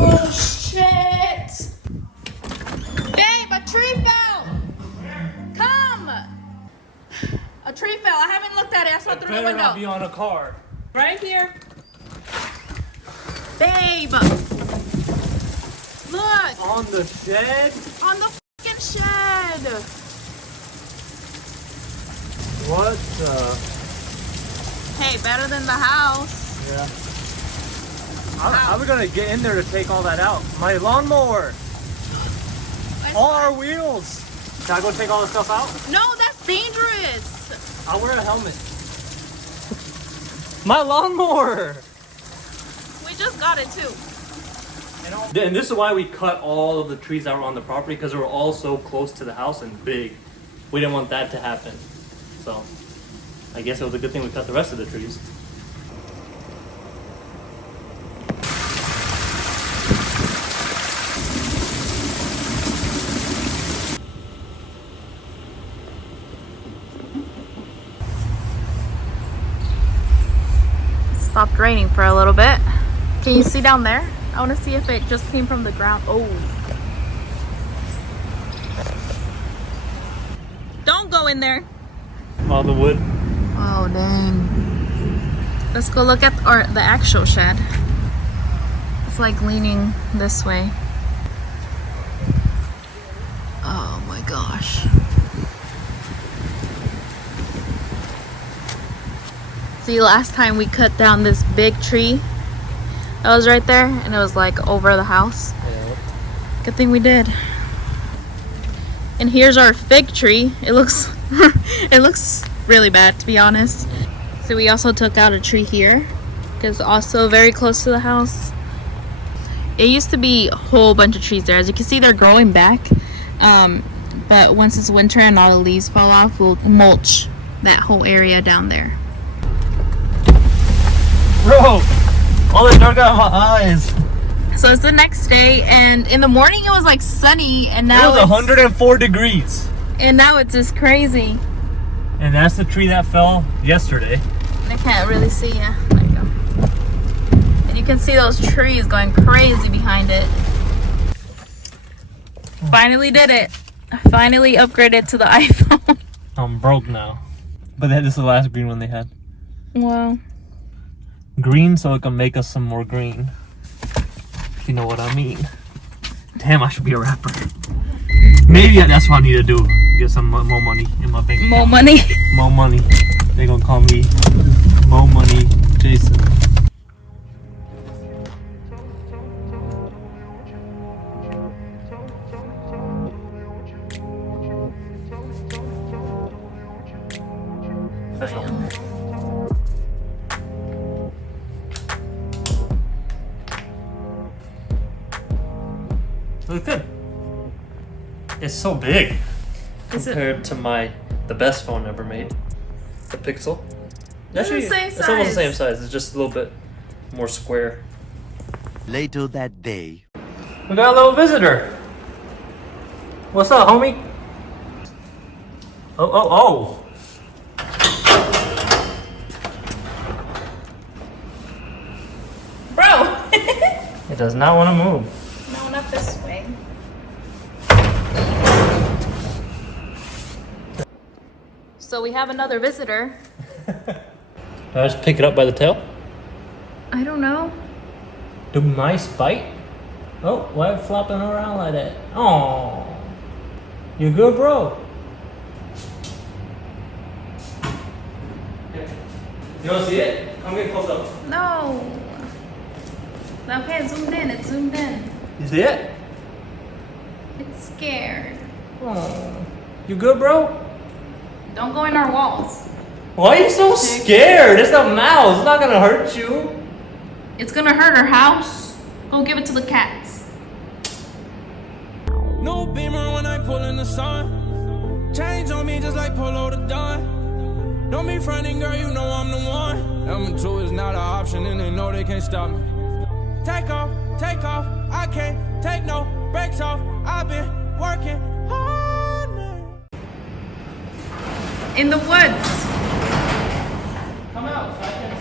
Oh shit! Babe, a tree fell! Come! A tree fell. I haven't looked at it. I saw it through the Better window. not be on a car. Right here. Babe! Look! On the shed? On the fucking shed! What the? Hey, better than the house. Yeah. How are we gonna get in there to take all that out? My lawnmower! All our wheels! Can I go take all the stuff out? No, that's dangerous. I'll wear a helmet. My lawnmower! We just got it too. And this is why we cut all of the trees that were on the property, because they were all so close to the house and big. We didn't want that to happen. So, I guess it was a good thing we cut the rest of the trees. Stopped raining for a little bit. Can you see down there? I want to see if it just came from the ground. Oh. Don't go in there. All the wood. Oh, dang. Let's go look at the actual shed. It's like leaning this way. Oh my gosh. See, last time we cut down this big tree that was right there, and it was like over the house. Yeah. Good thing we did. And here's our fig tree. It looks it looks really bad, to be honest. So we also took out a tree here because also very close to the house. It used to be a whole bunch of trees there. As you can see, they're growing back. But once it's winter and all the leaves fall off, we'll mulch that whole area down there. Bro! All the dirt got in my eyes. So it's the next day, and in the morning it was like sunny, and It now was 104 degrees. and now it's just crazy. And that's the tree that fell yesterday. I can't really see ya. There you go. And you can see those trees going crazy behind it. Finally did it. Finally upgraded to the iPhone. I'm broke now. But this is the last green one they had. Wow. Green so it can make us some more green. If you know what I mean. Damn, I should be a rapper. Maybe that's what I need to do. Get some more money in my bank account. More money. More money. They gonna call me Mo Money Jason. Looks good. It's so big compared to the best phone ever made, the Pixel. It's the same It's almost the same size. size. It's just a little bit more square. Later that day. We got a little visitor. What's up, homie? Oh. Bro! It does not want to move. No, not this way. So we have another visitor. Do I just pick it up by the tail? I don't know. Do mice bite? Oh, why are you flopping around like that? Oh, you good, bro? You want to see it? Come get close up. No. Okay, it zoomed in. It zoomed in. You see it? It's scared. Oh, you good, bro? Don't go in our walls. Why are you so scared? It's a mouse. It's not gonna hurt you. It's gonna hurt our house. Go give it to the cats. No beamer when I pull in the sun. Change on me just like Polo the Don. Don't be fronting, girl, you know I'm the one. Number two is not an option, and they know they can't stop me. Take off, I can't take no breaks off. I've been working hard now. In the woods. Come out so I can